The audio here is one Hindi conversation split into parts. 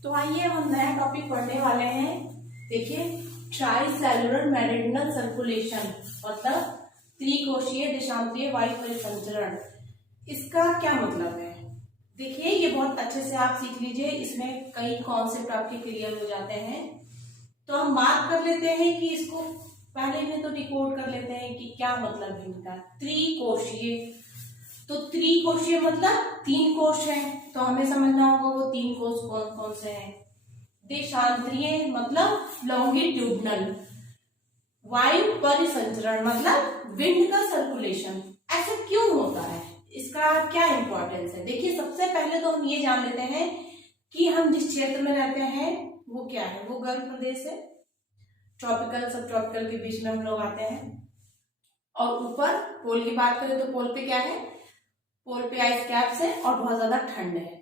तो आइए हम नया टॉपिक पढ़ने वाले हैं। देखिए, ट्राइसेलुलर मेरिडियनल सर्कुलेशन मतलब त्रिकोशीय देशांतरीय वायु परिसंचरण, इसका क्या मतलब है। देखिए, ये बहुत अच्छे से आप सीख लीजिए, इसमें कई कॉन्सेप्ट आपके क्लियर हो जाते हैं। तो हम बात कर लेते हैं कि इसको पहले में तो डिकोड कर लेते हैं कि क्या मतलब है इनका। त्रिकोशीय, तो त्रिकोशीय मतलब तीन कोश है, तो हमें समझना होगा वो तीन कोश कौन कौन से हैं। देशांतरीय मतलब लॉन्गिट्यूडनल, वायु परिसंचरण मतलब विंड का सर्कुलेशन। ऐसा क्यों होता है, इसका क्या इंपॉर्टेंस है। देखिए, सबसे पहले तो हम ये जान लेते हैं कि हम जिस क्षेत्र में रहते हैं वो क्या है, वो गर्म प्रदेश है। ट्रॉपिकल सब ट्रॉपिकल के बीच में हम लोग आते हैं। और ऊपर पोल की बात करें तो पोल पे क्या है, पोल पे आइस कैप्स है और बहुत ज्यादा ठंड है।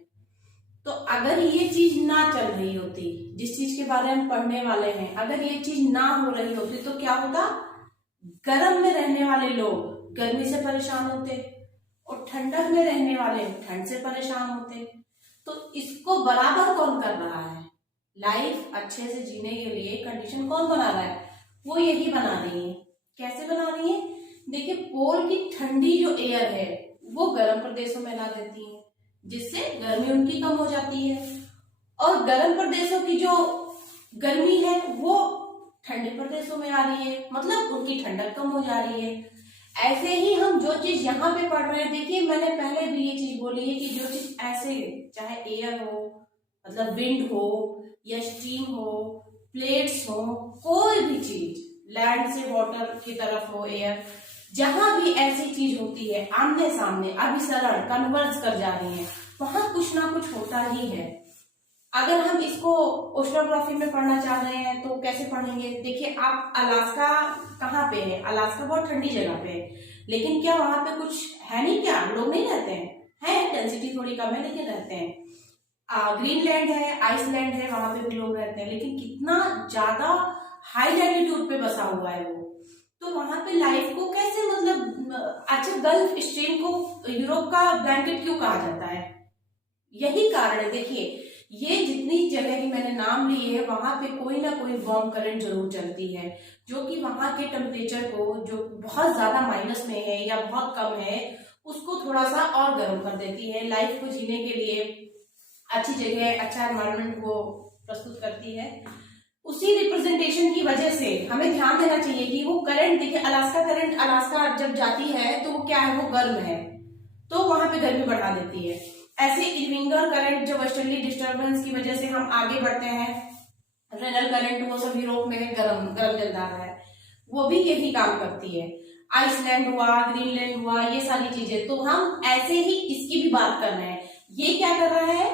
तो अगर ये चीज ना चल रही होती, जिस चीज के बारे में पढ़ने वाले हैं, अगर ये चीज ना हो रही होती तो क्या होता, गर्म में रहने वाले लोग गर्मी से परेशान होते और ठंडक में रहने वाले ठंड से परेशान होते। तो इसको बराबर कौन कर रहा है, लाइफ अच्छे से जीने के लिए कंडीशन कौन बना रहा है, वो यही बना रही है। कैसे बना रही है, देखिए, पोल की ठंडी जो एयर है वो गर्म प्रदेशों में ला देती है, जिससे गर्मी उनकी कम हो जाती है, और गर्म प्रदेशों की जो गर्मी है वो ठंडे प्रदेशों में आ रही है, मतलब उनकी ठंडक कम हो जा रही है। ऐसे ही हम जो चीज यहाँ पे पढ़ रहे हैं, देखिए मैंने पहले भी ये चीज बोली है कि जो चीज ऐसे, चाहे एयर हो मतलब विंड हो या स्टीम हो, प्लेट्स हो, कोई भी चीज लैंड से वाटर की तरफ हो, एयर, जहां भी ऐसी चीज होती है आमने सामने अभिसरण कन्वर्ज कर जा रही है, वहां कुछ ना कुछ होता ही है। अगर हम इसको ओशनोग्राफी में पढ़ना चाह रहे हैं तो कैसे पढ़ेंगे। देखिए, आप अलास्का कहाँ पे है, अलास्का बहुत ठंडी जगह पे है, लेकिन क्या वहां पे कुछ है नहीं, क्या लोग नहीं रहते हैं, है डेंसिटी थोड़ी कम है लेकिन रहते हैं। ग्रीनलैंड है, आइसलैंड है, वहां पे भी लोग रहते हैं, लेकिन कितना ज्यादा हाई लैटिट्यूड पे बसा हुआ है वो। तो वहां पे लाइफ को कैसे, मतलब अच्छा, गल्फ स्ट्रीम को यूरोप का ब्लैंकेट क्यों कहा जाता है, यही कारण है। देखिए, ये जितनी जगह की मैंने नाम ली है वहां पे कोई ना कोई वार्म करंट जरूर चलती है, जो कि वहां के टेम्परेचर को, जो बहुत ज्यादा माइनस में है या बहुत कम है, उसको थोड़ा सा और गर्म कर देती है, लाइफ को जीने के लिए अच्छी जगह, अच्छा एनवायरनमेंट को प्रस्तुत करती है। उसी रिप्रेजेंटेशन की वजह से हमें ध्यान देना चाहिए कि वो करंट, देखिए अलास्का करंट, अलास्का जब जाती है तो वो क्या है, वो गर्म है, तो वहां पे गर्मी बढ़ा देती है। ऐसे इरविंगर करंट जो वेस्टर्ली डिस्टर्बेंस की वजह से हम आगे बढ़ते हैं, रेनल करंट, वो सब यूरोप में गर्म गर्म जलदार है, वो भी यही काम करती है। आइसलैंड हुआ, ग्रीनलैंड हुआ, ये सारी चीजें, तो हम ऐसे ही इसकी भी बात कर रहे हैं। ये क्या कर रहा है,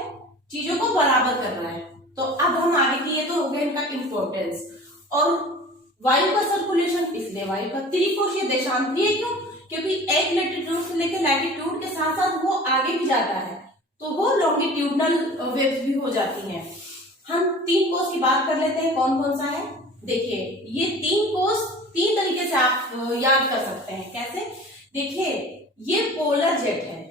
चीजों को बराबर कर रहा है। तो अब हम आगे की, ये तो हो गया इनका इंपॉर्टेंस। और वायु का सर्कुलेशन, इसलिए वायु का त्रिकोशीय देशांतरीय क्यों, क्योंकि एक लैटिट्यूड से लेकर लैटिट्यूड के साथ साथ वो आगे भी जाता है, तो वो लॉन्गिट्यूडनल वेव्स भी हो जाती हैं। हम तीन कोस की बात कर लेते हैं, कौन कौन सा है। देखिए, ये तीन कोस तीन तरीके से आप याद कर सकते हैं। कैसे, देखिए, ये पोलर जेट है,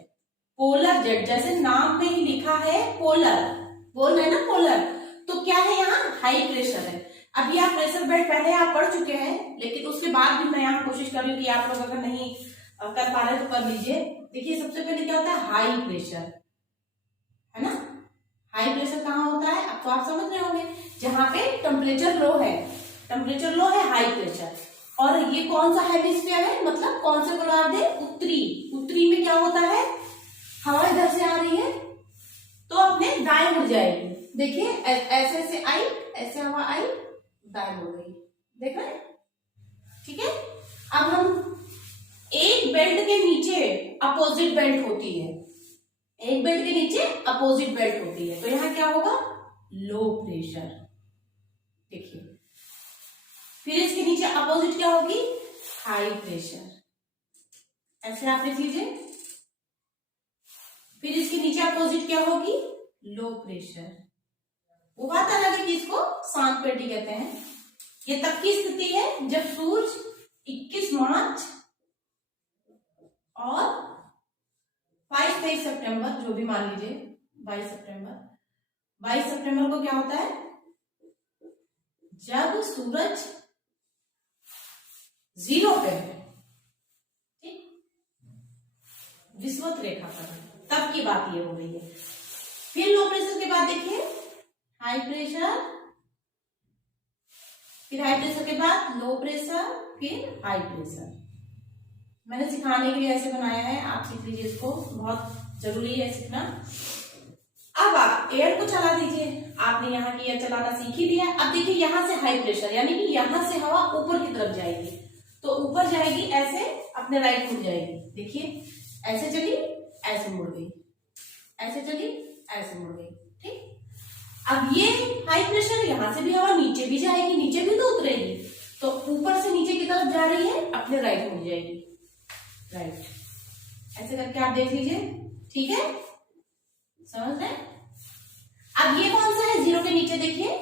पोलर जेट जैसे नाम में ही लिखा है पोलर, बोल रहे ना पोलर, तो क्या है, यहाँ हाई प्रेशर है। अभी आप प्रेशर बेल्ट पहले आप पढ़ चुके हैं, लेकिन उसके बाद भी मैं यहाँ कोशिश कर रही हूँ कि आप लोग अगर नहीं कर पा रहे तो कर लीजिए। देखिए, सबसे पहले क्या होता है, हाई प्रेशर, है ना। हाई प्रेशर कहाँ होता है, अब तो आप समझ रहे होंगे, जहां पे टेम्परेचर लो है, टेम्परेचर लो है, हाई प्रेशर। और ये कौन सा हेमिस्फीयर है, मतलब कौन से गोलार्ध है, उत्तरी। उत्तरी में क्या होता है, हवा इधर से आ रही है तो अपने दाएं मुड़ जाएगी। देखिए, ऐसे ऐसे आई, ऐसे हवा आई, दाएं मुड़ गई, देख रहे हैं, ठीक है। अब हम एक बेल्ट के नीचे अपोजिट बेल्ट होती है, एक बेल्ट के नीचे अपोजिट बेल्ट होती है, तो यहां क्या होगा, लो प्रेशर। देखिए, फिर इसके नीचे अपोजिट क्या होगी, हाई प्रेशर, ऐसे आप लिख लीजिए। फिर इसके नीचे अपोजिट क्या होगी, लो प्रेशर। वो बात अलग है कि इसको शांत पेटी कहते हैं। ये तब की स्थिति है जब सूरज 21 मार्च और 22 सितंबर, जो भी मान लीजिए 22 सितंबर, 22 सितंबर को क्या होता है, जब सूरज 0 पे है, ठीक, विषुवत रेखा पर, तब की बात ये हो रही है। फिर लो प्रेशर के बाद देखिए हाई प्रेशर, फिर हाई प्रेशर के बाद लो प्रेशर, फिर हाई प्रेशर। मैंने सिखाने के लिए ऐसे बनाया है, आप सीख लीजिए इसको, बहुत जरूरी है सीखना। अब आप एयर को चला दीजिए, आपने यहाँ की एयर चलाना सीख ही लिया। अब देखिए यहाँ से हाई प्रेशर, यानी कि यहाँ से हवा ऊपर की तरफ जाएगी, तो ऊपर जाएगी ऐसे, अपने राइट मुड़ जाएगी। देखिए ऐसे चली, ऐसे मुड़ गई, ऐसे चली, ऐसे मुड़ गई, ठीक। अब ये हाई प्रेशर, यहां से भी हवा नीचे भी जाएगी, नीचे भी तो उतरेगी, तो ऊपर से नीचे की तरफ जा रही है, अपने राइट मुड़ जाएगी, राइट। ऐसे करके आप देख लीजिए, ठीक है, समझ रहे हैं। अब ये कौन सा है, 0 के नीचे देखिए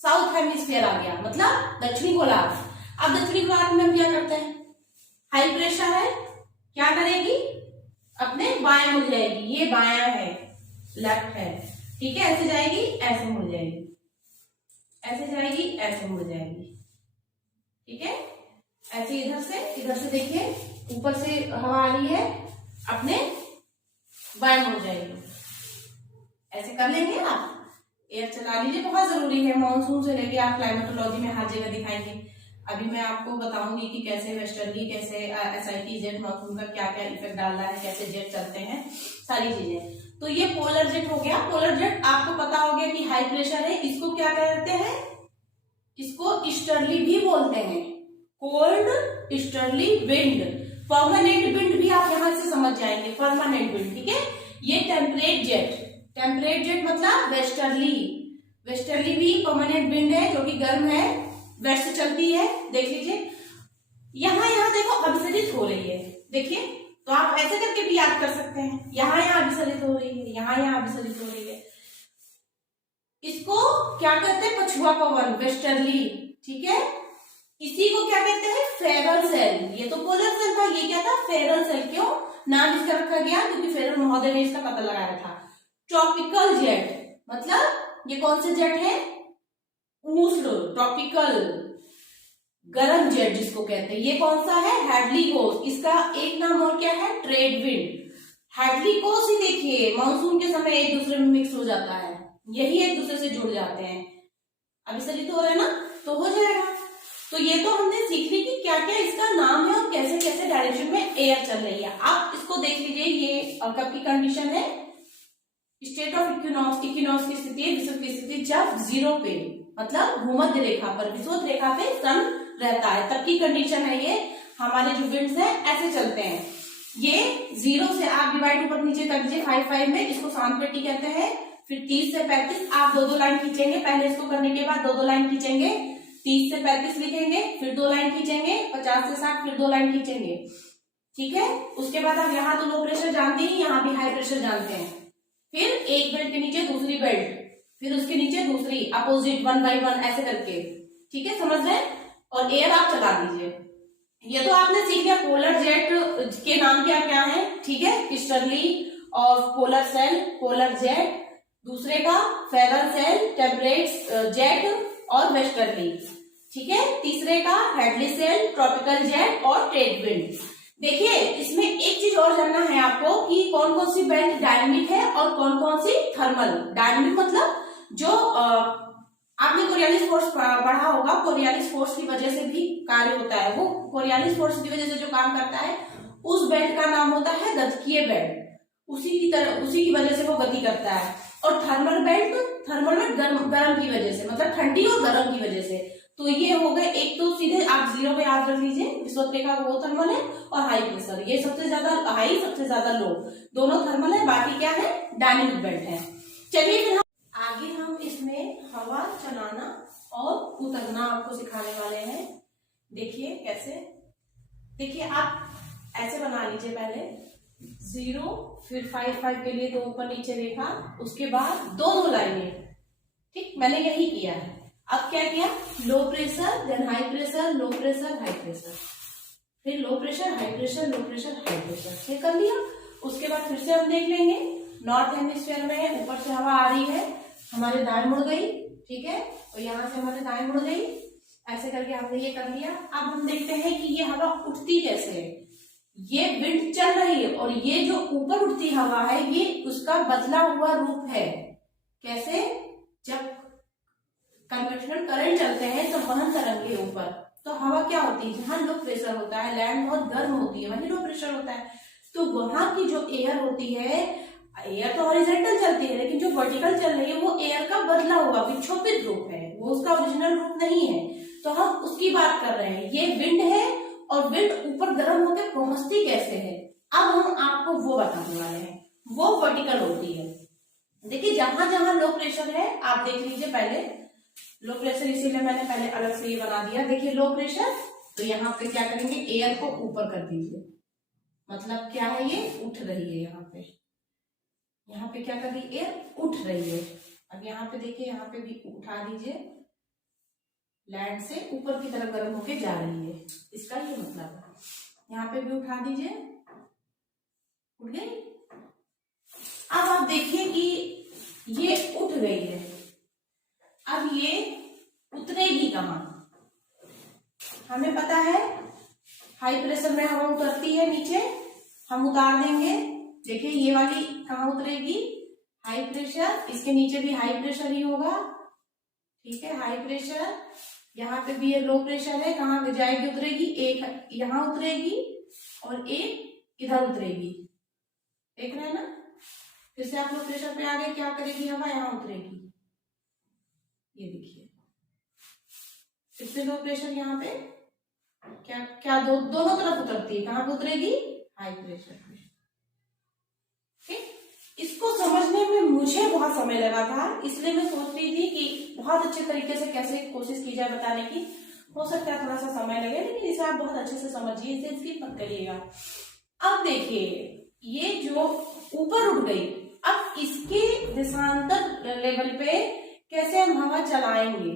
साउथ हेमिस्फीयर आ गया, मतलब दक्षिणी गोलार्ध। अब दक्षिणी गोलार्ध में हम क्या करते हैं, हाई प्रेशर है, क्या करेगी, अपने बाएं मुड़ जाएगी, ये बायां है, लेफ्ट है, ठीक है, ऐसे जाएगी, ऐसे मुड़ जाएगी, ऐसे जाएगी, ऐसे मुड़ जाएगी, ठीक है। ऐसे इधर से देखिए ऊपर से हवा आ रही है, अपने बाएं मुड़ जाएगी। ऐसे कर लेंगे आप, एयर चला लीजिए, बहुत जरूरी है। मॉनसून से लेके आप क्लाइमेटोलॉजी में हर जगह दिखाएंगे। अभी मैं आपको बताऊंगी कि कैसे वेस्टर्ली, कैसे SIT जेट मॉनसून का क्या क्या इफेक्ट डाल रहा है, कैसे जेट चलते हैं, सारी चीजें। तो ये पोलर जेट हो गया। पोलर जेट आपको पता हो गया कि हाई प्रेशर है, इसको क्या कहते हैं, इसको ईस्टर्ली भी बोलते हैं, cold easterly wind. Permanent wind भी आप यहां से समझ जाएंगे, परमानेंट विंड, ठीक है। ये टेम्परेट जेट, टेम्परेट जेट मतलब वेस्टर्ली, वेस्टर्ली भी परमानेंट विंड है जो कि गर्म है, वेस्ट से चलती है। देख लीजिए यहाँ देखो अभिसरित हो रही है, देखिए, तो आप ऐसे करके भी याद कर सकते हैं, यहाँ अभिसरित हो रही है, यहाँ अभिसरित हो रही है। इसको क्या कहते हैं, पछुआ पवन, वेस्टर्ली, ठीक है। इसी को क्या कहते हैं, फेरल सेल। ये तो पोलर सेल था, ये क्या था, फेरल सेल। क्यों नाम इसका रखा गया, क्योंकि फेरल महोदय ने इसका पता लगाया था। ट्रॉपिकल जेट मतलब ये कौन से जेट है, उष्ण, ट्रॉपिकल, गरम जेट जिसको कहते हैं। ये कौन सा है, हैडली कोस्ट। इसका एक नाम और क्या है, ट्रेड विंड। हैडली कोस्ट ही देखिए मानसून के समय एक दूसरे में मिक्स हो जाता है, यही एक दूसरे से जुड़ जाते हैं। अभिसरित हो रहा है ना, तो हो जाएगा। तो ये तो हमने सीख ली कि क्या क्या इसका नाम है और कैसे कैसे डायरेक्शन में एयर चल रही है। आप इसको देख लीजिए, ये कब की कंडीशन है, स्टेट ऑफ इक्विनॉक्स, इक्विनॉक्स की स्थिति है, विषुवत की स्थिति जब 0 पे, मतलब भूमध्य रेखा पर, विषुवत रेखा पे सन रहता है, तब की कंडीशन है ये। हमारे जो विंड्स हैं ऐसे चलते हैं, ये 0 से आप डिवाइड ऊपर नीचे कर दीजिए 5 में, इसको सांत पेटी कहते हैं। फिर 30 से 35 आप 2-2 लाइन खींचेंगे, पहले इसको करने के बाद 2-2 लाइन खींचेंगे, 30 से 35 लिखेंगे, फिर 2 लाइन खींचेंगे, 50 से 60 फिर 2 लाइन खींचेंगे, ठीक है। उसके बाद आप यहाँ तो लो प्रेशर जानते ही, यहाँ भी हाई प्रेशर जानते हैं। फिर एक बेल्ट के नीचे दूसरी बेल्ट, फिर उसके नीचे दूसरी, अपोजिट 1 by 1 ऐसे करके, ठीक है, समझ रहे हैं। और एयर आप चला दीजिए। ये तो आपने सीख लिया पोलर जेट के नाम क्या क्या है, ठीक है, ईस्टर्ली और पोलर सेल, पोलर जेट, दूसरे का फेरल सेल, टेम्परेट जेट और वेस्टर्ली, ठीक है, तीसरे का हैडली सेल, ट्रॉपिकल जेट और ट्रेड विंड। देखिए इसमें एक चीज और जानना है आपको कि कौन कौन सी बेल्ट डायनामिक है और कौन कौन सी थर्मल। डायनामिक मतलब जो आपने कोरियालिस फोर्स पढ़ा होगा, कोरियालिस फोर्स की वजह से भी कार्य होता है, वो कोरियालिस फोर्स की वजह से जो काम करता है उस बेल्ट का नाम होता है गतिकीय बेल्ट, उसी की वजह से वो गति करता है। और थर्मल बेल्ट, थर्मल में गर्म की वजह से, मतलब ठंडी और गर्म की वजह से। तो ये हो गए, एक तो सीधे आप 0 पे याद रख लीजिए, विषुवत रेखा वो थर्मल है, और हाई प्रेशर ये सबसे ज्यादा हाई, सबसे ज्यादा लो, दोनों थर्मल है, बाकी क्या है, डायनामिक बेल्ट है। चलिए फिर आगे हम इसमें हवा चलाना और उतरना आपको सिखाने वाले हैं। देखिए कैसे, देखिए आप ऐसे बना लीजिए, पहले 0 फिर 5 के लिए 2 ऊपर नीचे रेखा, उसके बाद 2 लाइनें, ठीक, मैंने यही किया है। अब क्या किया, low pressure then high pressure, low pressure high pressure, फिर low pressure high pressure, low pressure high pressure, ये कर लिया। उसके बाद फिर से हम देख लेंगे, नॉर्थ हेमिस्फीयर में ऊपर से हवा आ रही है, हमारे दाएं मुड़ गई, ठीक है, और यहाँ से हमारे दाएं मुड़ गई। ऐसे करके हमने ये कर लिया। अब हम देखते हैं कि ये हवा उठती कैसे है। ये विंड चल रही है और ये जो ऊपर उठती हवा है ये उसका बदला हुआ रूप है। कैसे? जब कन्वेक्शनल करंट चलते हैं तो वहन तरंग के ऊपर तो हवा क्या होती है, जहां लो प्रेशर होता है, लैंड बहुत गर्म होती है, वहीं लो प्रेशर होता है, तो वहां की जो एयर होती है, एयर तो हॉरिजॉन्टल चलती है लेकिन जो वर्टिकल चल रही है वो एयर का बदला हुआ विक्षोभित रूप है, वो उसका ओरिजिनल रूप नहीं है। तो हम उसकी बात कर रहे हैं। ये विंड है और विंड ऊपर गर्म होकर पहुंचती कैसे है, अब हम आपको वो बताने वाले हैं। वो वर्टिकल होती है। देखिए जहां जहां लो प्रेशर है आप देख लीजिए, पहले लो प्रेशर, इसीलिए मैंने पहले अलग से ये बना दिया। देखिए लो प्रेशर, तो यहाँ पे क्या करेंगे, एयर को ऊपर कर दीजिए, मतलब क्या है, ये उठ रही है। यहाँ पे क्या कर रही है, एयर उठ रही है। अब यहाँ पे देखिए, यहाँ पे भी उठा दीजिए, लैंड से ऊपर की तरफ गर्म होके जा रही है, इसका ये मतलब है। यहाँ पे भी उठा दीजिए, उठ गई। अब आप देखिए कि ये उठ गई है, अब ये उतरेगी कहाँ, हमें पता है हाई प्रेशर में हवा उतरती है नीचे, हम उतार देंगे। देखिए ये वाली कहाँ उतरेगी, हाई प्रेशर, इसके नीचे भी हाई प्रेशर ही होगा, ठीक है, हाई प्रेशर। यहाँ पे भी ये लो प्रेशर है, कहाँ जाएगी, उतरेगी, एक यहाँ उतरेगी और एक इधर उतरेगी, देख रहे हैं ना। फिर से आप लो प्रेशर पे आ गए, क्या करेगी हवा, यहाँ उतरेगी, ये देखिए। फिर से लो प्रेशर, यहाँ पे क्या क्या दोनों तरफ उतरती है, कहाँ पे उतरेगी, हाई प्रेशर पे। इसको समझने में मुझे बहुत समय लगा था, इसलिए मैं सोच रही थी कि बहुत अच्छे तरीके से कैसे कोशिश की जाए बताने की। हो सकता है थोड़ा सा समय लगे, लेकिन इसे आप बहुत अच्छे से समझिए, इसे स्किप मत करिएगा। अब देखिए ये जो ऊपर उठ गई, अब इसके देशांतर लेवल पे कैसे हम हवा चलाएंगे,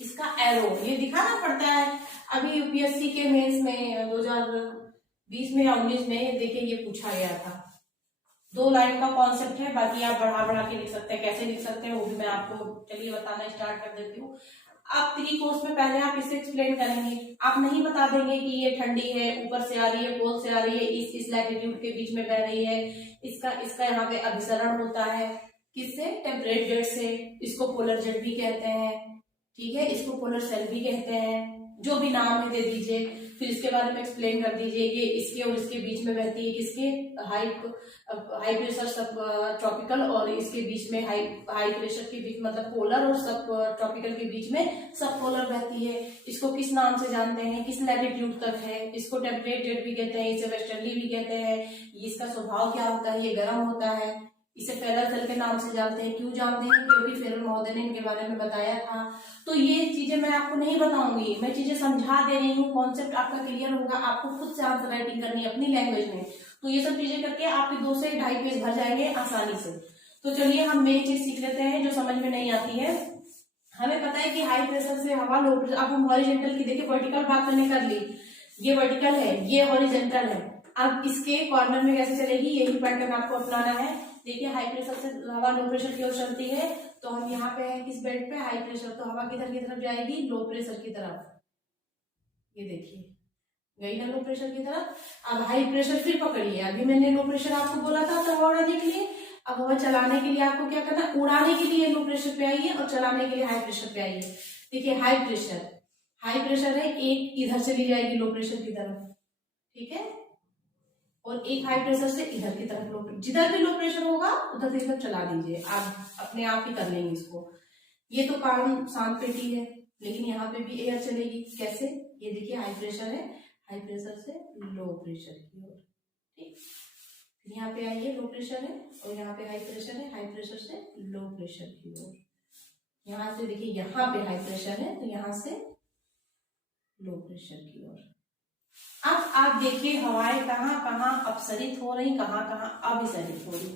इसका एरो ये दिखाना पड़ता है। अभी यूपीएससी के मेंस में 2020 में या 19 में देखिए ये पूछा गया था। 2 लाइन का कॉन्सेप्ट है, बाकी आप बढ़ा के लिख सकते हैं, कैसे लिख सकते हैं वो भी मैं आपको चलिए बताना स्टार्ट कर देती हूँ। आप प्री कोर्स में पहले आप इसे एक्सप्लेन करेंगे, आप नहीं बता देंगे कि ये ठंडी है, ऊपर से आ रही है, पोल से आ रही है, इस लैटिट्यूड के बीच में बह रही है, इसका यहाँ पे अभिसरण होता है, किससे, टेम्परेट जेट से, इसको पोलर जेट भी कहते हैं, ठीक है, इसको पोलर सेल भी कहते हैं, जो भी नाम है दे दीजिए। फिर इसके बारे में एक्सप्लेन कर दीजिए, ये इसके और इसके बीच में बहती है, किसके, हाई प्रेशर सब ट्रॉपिकल, और इसके बीच में हाई प्रेशर के बीच मतलब पोलर, और सब ट्रॉपिकल के बीच में सब पोलर बहती है। इसको किस नाम से जानते हैं, किस लैटिट्यूड तक है, इसको टेम्परेट जेट भी कहते हैं, इसे वेस्टर्ली भी कहते हैं। इसका स्वभाव क्या होता है, ये गर्म होता है। इसे फेरल सेल के नाम से जानते हैं, क्यों जानते हैं, क्योंकि फेरल महोदय ने इनके बारे में बताया था। तो ये चीजें मैं आपको नहीं बताऊंगी, मैं चीजें समझा दे रही हूँ, कॉन्सेप्ट आपका क्लियर होगा, आपको खुद से आंसर राइटिंग करनी है अपनी लैंग्वेज में। तो ये सब चीजें करके आपके 2 से 2.5 पेज भर जाएंगे आसानी से। तो चलिए हम मेन चीज सीख लेते हैं जो समझ में नहीं आती है। हमें पता है कि हाई प्रेशर से हवा लो प्रेशर, अब हम हॉरिजॉन्टल की देखिए, वर्टिकल बात मैंने कर ली, ये वर्टिकल है, ये हॉरिजॉन्टल है। अब इसके कॉर्नर में कैसे चलेगी, यही पैटर्न आपको अपनाना है। देखिए हाई प्रेशर से हवा लो प्रेशर की ओर चलती है, तो हम यहाँ पे हैं किस बेल्ट पे, हाई प्रेशर, तो हवा किधर की तरफ जाएगी, लो प्रेशर की तरफ। ये देखिए गई ना लो प्रेशर की तरफ। अब हाई प्रेशर फिर पकड़िए, अभी मैंने लो प्रेशर आपको बोला था तो हवा उड़ाने के लिए, अब हवा चलाने के लिए आपको क्या करना, उड़ाने के लिए लो प्रेशर पे आइए और चलाने के लिए हाई प्रेशर पे आइए। देखिए हाई प्रेशर है, एक इधर चली जाएगी लो प्रेशर की तरफ, ठीक है, और एक हाई प्रेशर से इधर की तरफ लो, जिधर भी लो प्रेशर होगा उधर से इधर चला दीजिए, आप अपने आप ही कर लेंगे इसको। ये तो काम शांत पेटी है, लेकिन यहाँ पे भी एयर चलेगी, कैसे, ये देखिए हाई प्रेशर है, हाई प्रेशर से लो प्रेशर की ओर, ठीक। यहाँ पे आइए, लो प्रेशर है और यहाँ पे हाई प्रेशर है, हाई प्रेशर से लो प्रेशर की ओर। यहाँ से देखिए यहाँ पे हाई प्रेशर है, तो यहाँ से लो प्रेशर की ओर। अब आप देखिए हवाएं कहाँ कहाँ अपसरित हो रही, कहाँ कहाँ अभिसरित हो रही।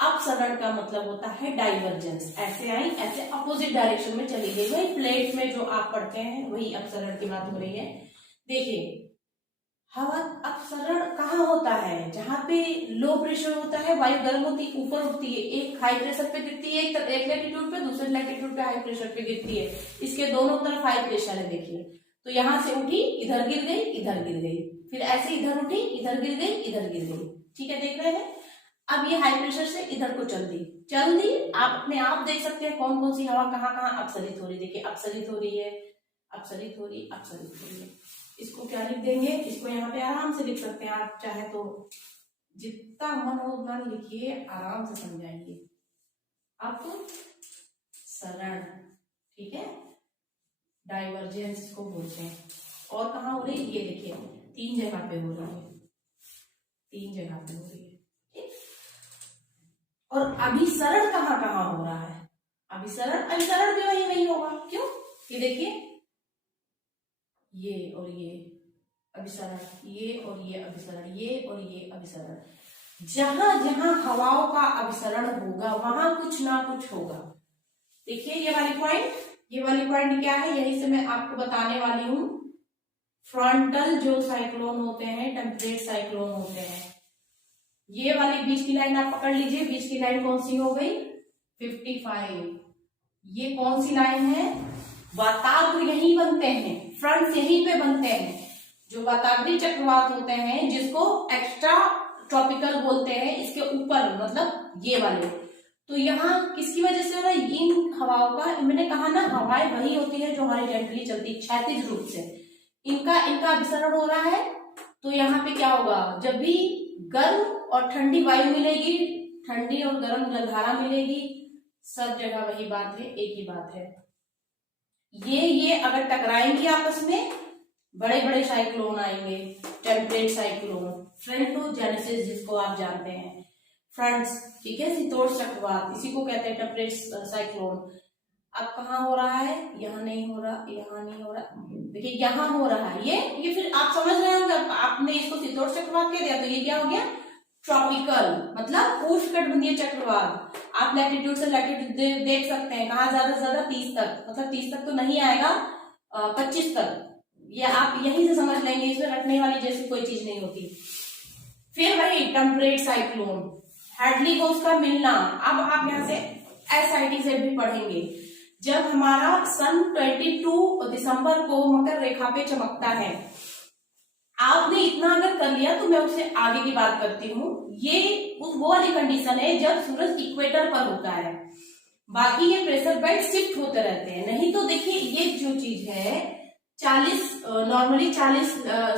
अपसरण का मतलब होता है डाइवर्जेंस, ऐसे आई ऐसे अपोजिट डायरेक्शन में चली गई, वही प्लेट में जो आप पढ़ते हैं वही अपसरण की बात हो रही है। देखिए हवा अपसरण कहाँ होता है? जहाँ पे लो प्रेशर होता है, वायु गर्म होती ऊपर उठती है, एक हाई प्रेशर पे गिरती है, एक लैटिट्यूड पे, दूसरे लैटिट्यूड पे हाई प्रेशर पे गिरती है। इसके दोनों तरफ हाई प्रेशर है, देखिए। तो यहाँ से उठी, इधर गिर गई, इधर गिर गई, फिर ऐसे इधर उठी, इधर गिर गई, इधर गिर गई। ठीक है, देख रहे हैं। अब ये हाई प्रेशर से इधर को चल दी। आप अपने आप देख सकते हैं कौन कौन सी हवा कहाँ कहाँ अपसरित हो रही। देखिए, अपसरित हो रही है, अपसरित हो रही, अपसरित हो रही है। इसको क्या लिख देंगे? इसको यहाँ पे आराम से लिख सकते हैं आप चाहे तो, जितना मन हो उतना लिखिए, आराम से समझाइए। अपसरण, ठीक है, डाइवर्जेंस इसको बोलते हैं। और कहाँ हो रही है? ये देखिए, 3 जगह पे हो रही है, 3 जगह पे हो रही है। ठीक? और अभिसरण कहाँ कहाँ हो रहा है? अभिसरण भी वही होगा। क्यों? ये देखिए, ये और ये अभिसरण, ये और ये अभिसरण, ये और ये अभिसरण। जहां जहां हवाओं का अभिसरण होगा वहां कुछ ना कुछ होगा। देखिए, ये वाली पॉइंट क्या है? यही से मैं आपको बताने वाली हूं। फ्रंटल जो साइक्लोन होते हैं, टेम्परेट साइक्लोन होते हैं। ये वाली बीच की लाइन आप पकड़ लीजिए। बीच की लाइन कौन सी हो गई? 55। ये कौन सी लाइन है? वातावरण यही बनते हैं, फ्रंट यहीं पे बनते हैं। जो वातावरीय चक्रवात होते हैं, जिसको एक्स्ट्रा ट्रॉपिकल बोलते हैं, इसके ऊपर, मतलब ये वाले। तो यहाँ किसकी वजह से हो रहा है? इन हवाओं का, मैंने कहा ना, हवाएं वही होती है जो हॉरिजॉन्टली चलती, क्षैतिज रूप से। इनका अभिसरण हो रहा है। तो यहाँ पे क्या होगा? जब भी गर्म और ठंडी वायु मिलेगी, ठंडी और गर्म जलधारा मिलेगी, सब जगह वही बात है, एक ही बात है। ये अगर टकराएंगे आपस में, बड़े बड़े साइक्लोन आएंगे, टेम्परेट साइक्लोन, फ्रंटोजेनेसिस जिसको आप जानते हैं, फ्रंट्स, ठीक है, शीतोष्ण चक्रवात, इसी को कहते हैं टेम्परेट साइक्लोन। अब कहाँ हो रहा है? यहाँ नहीं हो रहा, यहाँ नहीं हो रहा, देखिए यहाँ हो रहा है। ये फिर आप समझ रहे होंगे, आपने इसको शीतोष्ण चक्रवात कह दिया, तो ये क्या हो गया? ट्रॉपिकल, मतलब उष्णकटिबंधीय चक्रवात। आप लैटिट्यूड से लैटिट्यूड देख सकते हैं, कहाँ ज्यादा से ज्यादा 30 तक, मतलब 30 तक तो नहीं आएगा, 25 तक। ये आप यहीं से समझ लेंगे, इसमें रखने वाली जैसी कोई चीज नहीं होती। फिर वही टेम्परेट साइक्लोन, हेडली को उसका मिलना। अब आप यहाँ से SIT से भी पढ़ेंगे। जब हमारा सन 22 दिसंबर को मकर रेखा पे चमकता है, आपने इतना अगर कर लिया तो मैं उससे आगे की बात करती हूँ। ये वो वाली कंडीशन है जब सूरज इक्वेटर पर होता है, बाकी ये प्रेशर बेल्ट शिफ्ट होते रहते हैं। नहीं तो देखिए, ये जो चीज है 40, नॉर्मली 40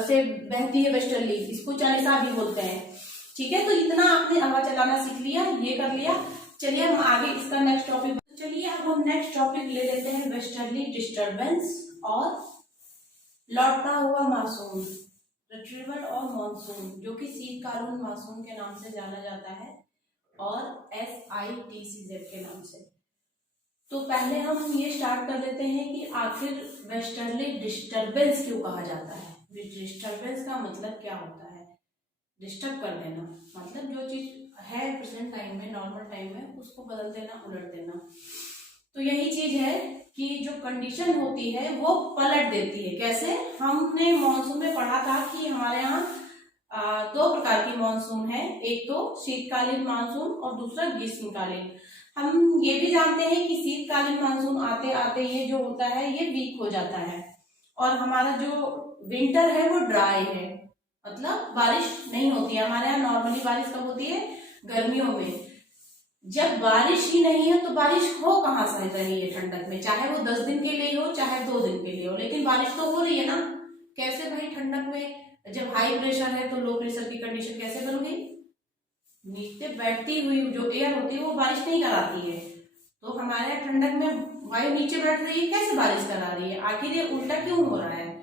से बहती है वेस्टर्ली, इसको 40 भी बोलते हैं। ठीक है, तो इतना आपने हवा चलाना सीख लिया, ये कर लिया। चलिए हम आगे इसका नेक्स्ट टॉपिक, चलिए अब हम नेक्स्ट टॉपिक ले लेते हैं, वेस्टर्ली डिस्टर्बेंस और लौटता हुआ मानसून, रिट्रीवल और मानसून, जो कि शीतकालीन मानसून के नाम से जाना जाता है, और SITCZ के नाम से। तो पहले हम ये स्टार्ट कर लेते हैं कि आखिर वेस्टर्ली डिस्टर्बेंस क्यों कहा जाता है। डिस्टर्बेंस का मतलब क्या होता है? डिस्टर्ब कर देना, मतलब जो चीज है प्रेजेंट टाइम में, नॉर्मल टाइम में, उसको बदल देना, उलट देना। तो यही चीज है कि जो कंडीशन होती है वो पलट देती है। कैसे? हमने मॉनसून में पढ़ा था कि हमारे यहाँ 2 प्रकार की मॉनसून है, एक तो शीतकालीन मानसून और दूसरा ग्रीष्मकालीन। हम ये भी जानते हैं कि शीतकालीन मानसून आते आते ये जो होता है ये वीक हो जाता है, और हमारा जो विंटर है वो ड्राई है, मतलब बारिश नहीं होती है। हमारे यहाँ नॉर्मली बारिश कब होती है? गर्मियों में। जब बारिश ही नहीं है तो बारिश हो कहाँ से रही है ठंडक में? चाहे वो 10 दिन के लिए हो, चाहे 2 दिन के लिए हो, लेकिन बारिश तो हो रही है ना। कैसे भाई? ठंडक में जब हाई प्रेशर है तो लो प्रेशर की कंडीशन कैसे बन गई? नीचे बैठती हुई जो एयर होती है वो बारिश नहीं कराती है, तो हमारे ठंडक में वायु नीचे बैठ रही है, कैसे बारिश करा रही है? आखिर ये उल्टा क्यों हो रहा है?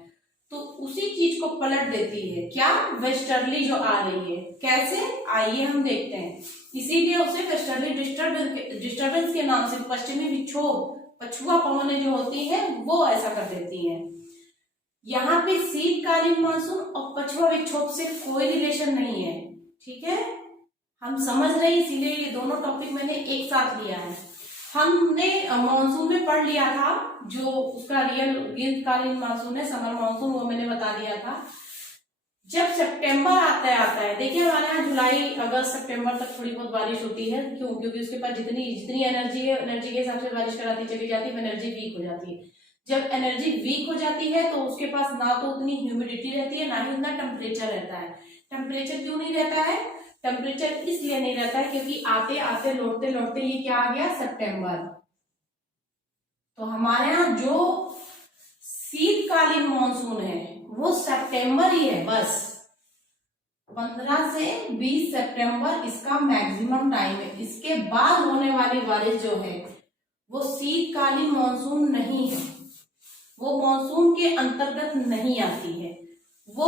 तो उसी चीज को पलट देती है क्या? वेस्टर्ली जो आ रही है। कैसे? आइए हम देखते हैं। इसीलिए उसे वेस्टर्ली डिस्टर्बेंस के नाम से, पश्चिमी विक्षोभ, पछुआ पवनें जो होती हैं वो ऐसा कर देती हैं। यहाँ पे शीतकालीन मानसून और पछुआ विक्षोभ से कोई रिलेशन नहीं है, ठीक है, हम समझ रहे हैं। इसीलिए ये दोनों टॉपिक मैंने एक साथ लिया है। हमने मानसून में पढ़ लिया था, जो उसका रियल ग्रीष्मकालीन मानसून है, समर मानसून, वो मैंने बता दिया था। जब सितंबर आता है देखिए हमारे यहाँ जुलाई अगस्त सितंबर तक थोड़ी बहुत बारिश होती है। क्यों? क्योंकि उसके पास जितनी जितनी एनर्जी है, एनर्जी के हिसाब से बारिश कराती चली जाती है, एनर्जी वीक हो जाती है। जब एनर्जी वीक हो जाती है तो उसके पास ना तो उतनी ह्यूमिडिटी रहती है, ना ही उतना टेम्परेचर रहता है। टेम्परेचर क्यों नहीं रहता है? टेम्परेचर इसलिए नहीं रहता है क्योंकि आते आते लौटते लौटते ये क्या आ गया? सितंबर। तो हमारे यहाँ जो शीतकालीन मानसून है वो सितंबर ही है बस। 15 से 20 सितंबर इसका मैक्सिमम टाइम है। इसके बाद होने वाली बारिश जो है वो शीतकालीन मानसून नहीं है, वो मानसून के अंतर्गत नहीं आती है, वो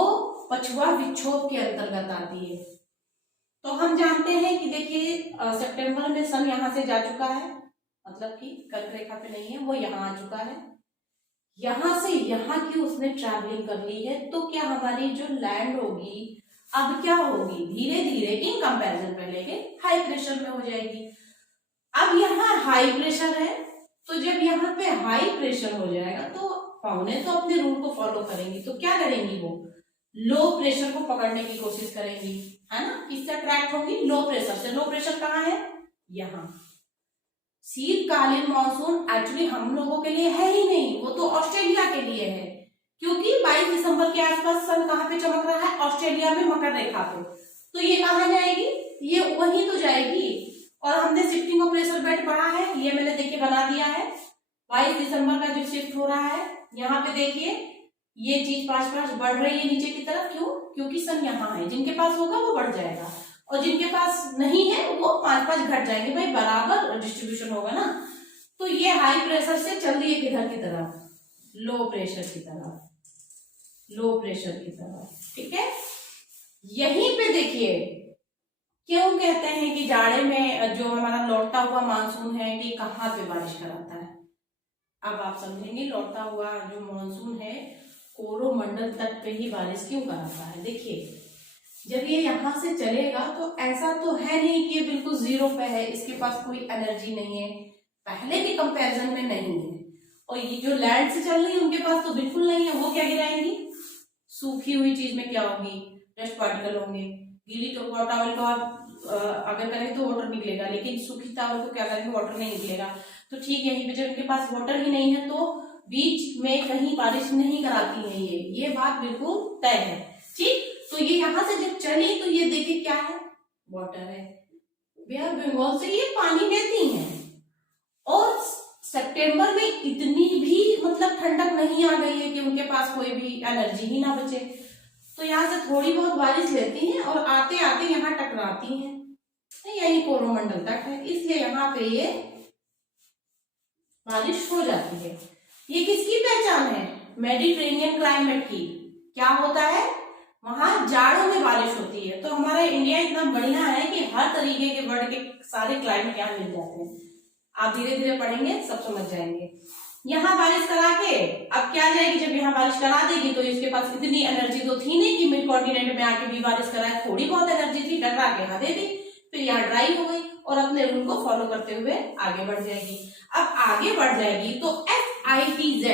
पछुआ विक्षोभ के अंतर्गत आती है। तो हम जानते हैं कि देखिए सितंबर में सन यहां से जा चुका है, मतलब कि कर्क रेखा पे नहीं है, वो यहाँ आ चुका है। यहां से यहाँ की उसने ट्रैवलिंग कर ली है। तो क्या हमारी जो लैंड होगी अब क्या होगी? धीरे धीरे इन कंपैरिजन पहले के हाई प्रेशर में हो जाएगी। अब यहाँ हाई प्रेशर है, तो जब यहाँ पे हाई प्रेशर हो जाएगा तो पवने तो अपने रूल को फॉलो करेंगी। तो क्या करेंगी? वो लो प्रेशर को पकड़ने की कोशिश करेंगी, है ना? किससे अट्रैक्ट होगी? लो प्रेशर से। लो प्रेशर कहाँ है? यहाँ। शीतकालीन मानसून एक्चुअली हम लोगों के लिए है ही नहीं, वो तो ऑस्ट्रेलिया के लिए है। क्योंकि 22 दिसंबर के आसपास सन कहाँ पे चमक रहा है? ऑस्ट्रेलिया में, मकर रेखा पे। तो ये कहाँ जाएगी? ये वहीं तो जाएगी। और हमने शिफ्टिंग ऑफ प्रेशर बेल्ट पढ़ा है, ये मैंने देखिए बना दिया है। 22 दिसंबर का जो शिफ्ट हो रहा है, यहाँ पे देखिए ये चीज 5-5 बढ़ रही है नीचे की तरफ। क्यों? क्योंकि सन यहाँ है। जिनके पास होगा वो बढ़ जाएगा और जिनके पास नहीं है वो 5-5 घट जाएंगे। भाई बराबर डिस्ट्रीब्यूशन होगा ना। तो ये हाई प्रेशर से चल रही है किधर की तरफ? लो प्रेशर की तरफ। लो प्रेशर की तरफ, ठीक है। यहीं पे देखिए क्यों कहते हैं कि जाड़े में जो हमारा लौटता हुआ मानसून है ये कहाँ पे बारिश कराता है? अब आप समझेंगे लौटता हुआ जो मानसून है कोरोमंडल तट पे ही बारिश क्यों कराता है। देखिए जब ये यहां से चलेगा तो ऐसा तो है नहीं कि ये बिल्कुल जीरो पे है, इसके पास कोई एनर्जी नहीं है, पहले के कंपैरिजन में नहीं है। और ये जो लैंड से चल रही है उनके पास तो बिल्कुल नहीं है। वो क्या गिराएंगी? सूखी हुई चीज में क्या होगी? डस्ट पार्टिकल होंगे। गीली तो टॉवल को आप अगर करें तो वाटर निकलेगा, लेकिन सूखी टॉवल को क्या करेंगे? वाटर नहीं निकलेगा। तो ठीक है, यहीं पे जब इनके पास वाटर ही नहीं है तो बीच में कहीं बारिश नहीं कराती है ये बात बिल्कुल तय है, ठीक। तो ये यहां से जब चली तो ये देखिए क्या है? वाटर है। बे ऑफ बंगाल से ये पानी लेती हैं और सितंबर में इतनी भी मतलब ठंडक नहीं आ गई है कि उनके पास कोई भी एनर्जी ही ना बचे। तो यहाँ से थोड़ी बहुत बारिश लेती हैं और आते आते यहाँ टकराती हैं। यही कोरोमंडल तक है, इसलिए यहाँ पे ये बारिश हो जाती है। ये किसकी पहचान है? मेडिटेरेनियन क्लाइमेट की। क्या होता है? वहां जाड़ों में बारिश होती है। तो हमारा इंडिया इतना बढ़िया है कि हर तरीके के वर्ल्ड के सारे क्लाइमेट यहाँ मिल जाते हैं। आप धीरे धीरे पढ़ेंगे सब समझ जाएंगे। यहाँ बारिश करा के अब क्या जाएगी? जब यहाँ बारिश करा देगी तो इसके पास इतनी एनर्जी तो थी नहीं कि मिड कॉन्टिनेंट में आके भी बारिश कराए। थोड़ी बहुत एनर्जी थी, टकरा के यहाँ दे दी, फिर यहाँ ड्राई हो गई और अपने रूल को फॉलो करते हुए आगे बढ़ जाएगी। अब आगे बढ़ जाएगी तो SITZ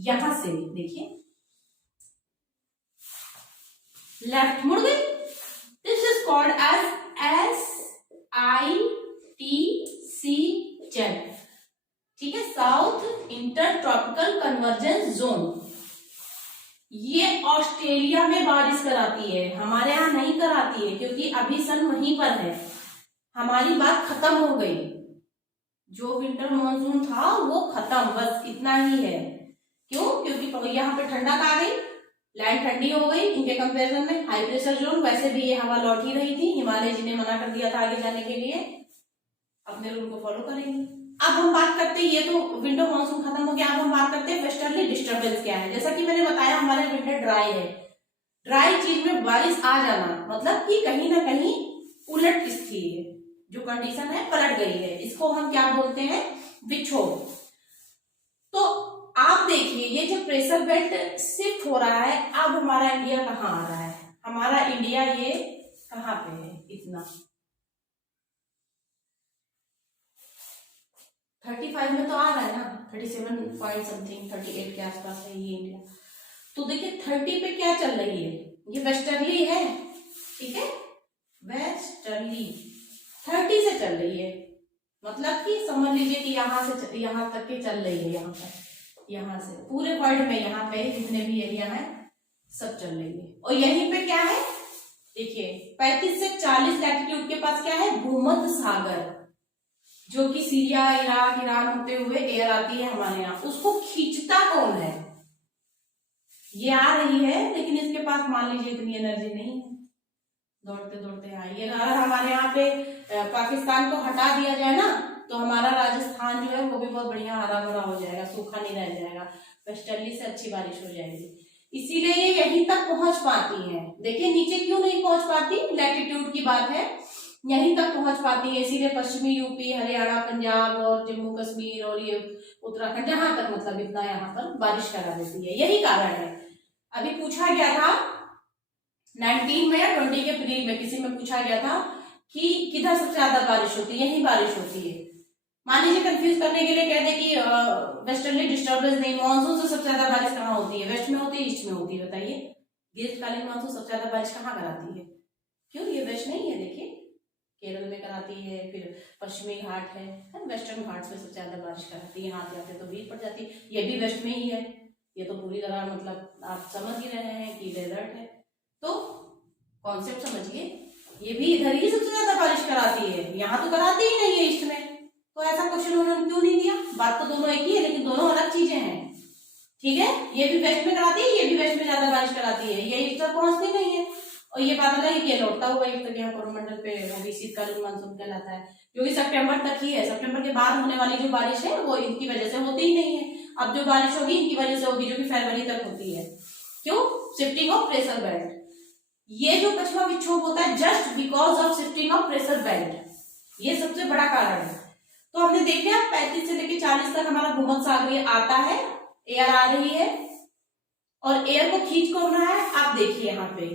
यहां से देखिए लेफ्ट मुड़ गई। This is called as SITC, ठीक है, south inter tropical convergence zone. ये ऑस्ट्रेलिया में बारिश कराती है, हमारे यहाँ नहीं कराती है क्योंकि अभी सन वहीं पर है। हमारी बात खत्म हो गई, जो विंटर मॉनसून था वो खत्म, बस इतना ही है। क्यों? क्योंकि यहाँ पे ठंडक आ गई, लैंड ठंडी हो गई। इनके कंपैरिजन में हाई प्रेशर जोन, वैसे भी ये हवा लौट ही रही थी, हिमालय जी ने मना कर दिया था आगे जाने के लिए, अपने रूल को फॉलो करेंगे। अब हम बात करते हैं, ये तो विंटर मॉनसून खत्म हो गया, अब हम बात करते हैं वेस्टर्ली डिस्टर्बेंस क्या है। जैसा कि मैंने बताया हमारे विंटर ड्राई है, ड्राई चीज में बारिश आ जाना मतलब कि कहीं ना कहीं उलट स्थिति है, जो कंडीशन है पलट गई है, इसको हम क्या बोलते हैं? विक्षोभ। तो आप देखिए ये जो प्रेशर बेल्ट शिफ्ट हो रहा है, अब हमारा इंडिया कहाँ आ रहा है? हमारा इंडिया ये कहाँ पे है? इतना 35 में तो आ रहा है ना, 37 पॉइंट समथिंग 38 के आसपास है ये इंडिया। तो देखिए 30 पे क्या चल रही है? ये वेस्टर्ली है, ठीक है, वेस्टर्ली 30 से चल रही है, मतलब कि समझ लीजिए कि यहाँ से यहाँ तक के चल रही है, यहाँ पर, यहाँ से पूरे वर्ल्ड में यहाँ पे जितने भी एरिया है सब चल रही है। और यहीं पे क्या है, देखिए 35 से 40 लैटिट्यूड के पास क्या है, भूमध्य सागर, जो कि सीरिया, इराक, ईरान होते हुए एयर आती है हमारे यहाँ, उसको खींचता कौन है, ये आ रही है, लेकिन इसके पास मान लीजिए इतनी एनर्जी नहीं है, दौड़ते दौड़ते आई। ये अगर हमारे यहाँ पे पाकिस्तान को हटा दिया जाए ना, तो हमारा राजस्थान जो है वो भी बहुत बढ़िया हरा भरा हो जाएगा, सूखा नहीं रह जाएगा, वेस्टर्ली से अच्छी बारिश हो जाएगी। इसीलिए ये यहीं तक पहुंच पाती है। देखिए नीचे क्यों नहीं पहुंच पाती, लैटिट्यूड की बात है, यहीं तक पहुंच पाती है, इसीलिए पश्चिमी यूपी, हरियाणा, पंजाब और जम्मू कश्मीर और ये उत्तराखंड, जहां तक मतलब इतना यहाँ पर बारिश करा देती है, यही कारण है। अभी पूछा गया था 19 में या 20 के पीरियड में, किसी में पूछा गया था कि किधर सबसे ज्यादा बारिश होती है, यही बारिश होती है। मान लीजिए कंफ्यूज करने के लिए कह दे कि वेस्टर्ली डिस्टर्बेंस नहीं, मानसून से सबसे ज्यादा बारिश कहाँ होती है, वेस्ट में होती है, ईस्ट में होती है, बताइए। ग्रीष्मकालीन मानसून सबसे ज्यादा बारिश कहाँ कराती है, क्यों, ये वेस्ट नहीं है, देखिए केरल में कराती है, फिर पश्चिमी घाट है, वेस्टर्न घाट में सबसे ज्यादा बारिश कराती है, यहाँ आते आते तो बीच पड़ जाती है, ये भी वेस्ट में ही है, ये तो पूरी तरह मतलब आप समझ ही रहे हैं कि डेजर्ट है, तो कॉन्सेप्ट समझिए, ये भी इधर ही सबसे ज्यादा बारिश कराती है, यहाँ तो कराती ही नहीं है ईस्ट में, तो ऐसा क्वेश्चन उन्होंने क्यों नहीं दिया, बात तो दोनों एक ही है, लेकिन दोनों अलग चीजें हैं, ठीक है, ये भी वेस्ट में कराती है, ये भी वेस्ट में ज्यादा बारिश कराती है, ये ईस्ट तक पहुंचती नहीं है, और ये बादल है ये लौटता हुआ एक तक यहाँ कोरोमंडल पे अभी शीतकालीन मानसून कहलाता है, क्योंकि सितंबर तक ही है, सितंबर के बाद होने वाली जो बारिश है वो इनकी वजह से होती ही नहीं है, अब जो बारिश होगी इनकी वजह से होगी, जो कि फरवरी तक होती है, क्यों, शिफ्टिंग ऑफ प्रेशर बेल्ट, ये जो पश्चिमा विक्षोभ होता है just because of shifting of pressure belt, ये सबसे बड़ा कारण है। तो हमने देखा 35 से लेकर 40 तक हमारा भूमध्य सागरीय आता है, एयर आ रही है, और एयर को खींच कौन रहा है, आप देखिए यहाँ पे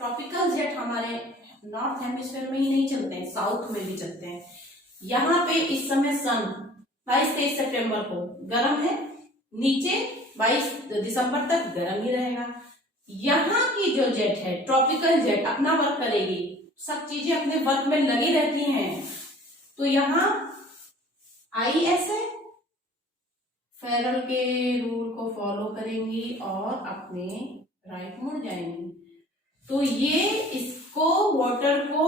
ट्रॉपिकल जेट हमारे नॉर्थ हेमिस्फीयर में ही नहीं चलते हैं, साउथ में भी चलते हैं। यहाँ पे इस समय सन 22-23 सितंबर को गर्म है, नीचे 22 दिसंबर तक गर्म ही रहेगा। यहाँ की जो जेट है ट्रॉपिकल जेट अपना वर्क करेगी, सब चीजें अपने वर्क में लगी रहती हैं, तो यहाँ IS है, फेरल के रूल को फॉलो करेंगी और अपने राइट मुड़ जाएंगी, तो ये इसको वाटर को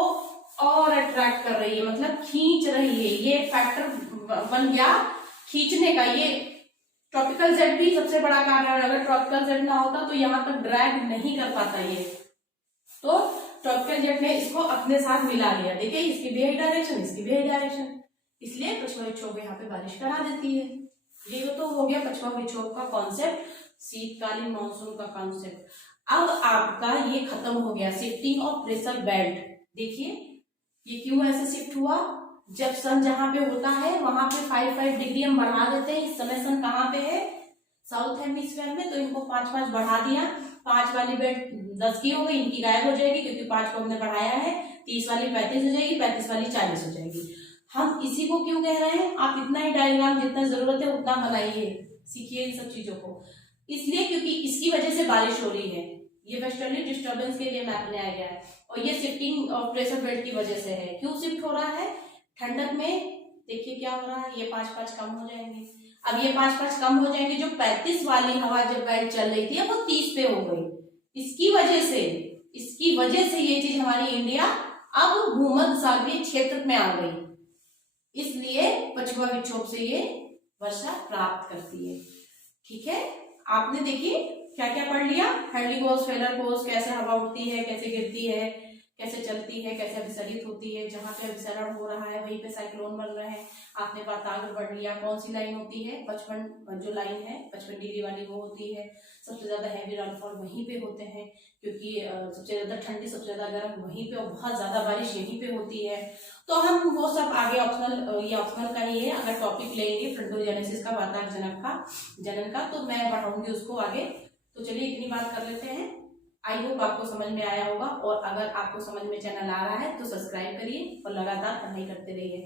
और अट्रैक्ट कर रही है, मतलब खींच रही है, ये फैक्टर बन गया खींचने का। ये ट्रॉपिकल जेट भी सबसे बड़ा कारण है, अगर ट्रॉपिकल जेट ना होता तो यहाँ तक ड्रैग नहीं कर पाता ये, तो ट्रॉपिकल जेट ने इसको अपने साथ मिला लिया, देखिए इसकी भी यही डायरेक्शन, इसकी भी यही डायरेक्शन, इसलिए पश्चिमा विक्षोभ यहाँ पे बारिश करा देती है। ये तो हो गया पश्चिमा विक्षोभ का कॉन्सेप्ट, शीतकालीन मानसून का कॉन्सेप्ट। अब आपका ये खत्म हो गया शिफ्टिंग ऑफ प्रेशर बेल्ट। देखिए ये क्यों ऐसे शिफ्ट हुआ, जब सन जहां पे होता है वहां पे 5-5 डिग्री हम बढ़ा देते हैं, इस समय सन कहाँ पे है, साउथ हेमिस्फीयर में, तो इनको 5-5 बढ़ा दिया, 5 वाली बेल्ट 10 की हो गई, इनकी गायब हो जाएगी क्योंकि 5 को हमने बढ़ाया है, 30 वाली 35 हो जाएगी, 35 वाली 40 हो जाएगी। हम इसी को क्यों कह रहे हैं, आप इतना ही डायग्राम जितना जरूरत है उतना बनाइए, सीखिए इन सब चीजों को, इसलिए क्योंकि इसकी वजह से बारिश हो रही है, ये वेस्टर्ली डिस्टर्बेंस के लिए मैप बनाया गया है, और ये शिफ्टिंग ऑफ प्रेशर बेल्ट की वजह से है। क्यों शिफ्ट हो रहा है, ठंडक में देखिए क्या हो रहा है, ये 5-5 कम हो जाएंगे, अब ये 5-5 कम हो जाएंगे, जो 35 वाली हवा जब बेल्ट चल रही थी वो 30 पे हो गई, इसकी वजह से ये चीज हमारी इंडिया अब भूमध्य सागरीय क्षेत्र में आ गई, इसलिए पश्चिमा विक्षोभ से ये वर्षा प्राप्त करती है। ठीक है, आपने देखिए क्या क्या पढ़ लिया, हेडली कोर्स, फेलर कोर्स, कैसे हवा उठती है, कैसे गिरती है, कैसे चलती है, कैसे अभिसरित होती है, जहां पे अभिसरण हो रहा है वहीं पे साइक्लोन बन रहे हैं, आपने बात आगे बढ़ लिया। कौन सी लाइन होती है, 55 जो लाइन है 55 डिग्री वाली वो होती है, सबसे ज्यादा हैवी राइनफॉल वहीं पे होते हैं, क्योंकि सबसे ज्यादा ठंडी सबसे ज्यादा गर्म वहीं पे, और बहुत ज्यादा बारिश यहीं पे होती है। तो हम वो सब आगे ऑप्शनल, ये ऑप्शनल का ही है, अगर टॉपिक लेंगे फ्रंटोजेनेसिस का, वातावरण जनन का, तो मैं बढ़ाऊंगी उसको आगे। तो चलिए इतनी बात कर लेते हैं, आई होप आपको समझ में आया होगा, और अगर आपको समझ में चैनल आ रहा है तो सब्सक्राइब करिए और लगातार पढ़ाई करते रहिए।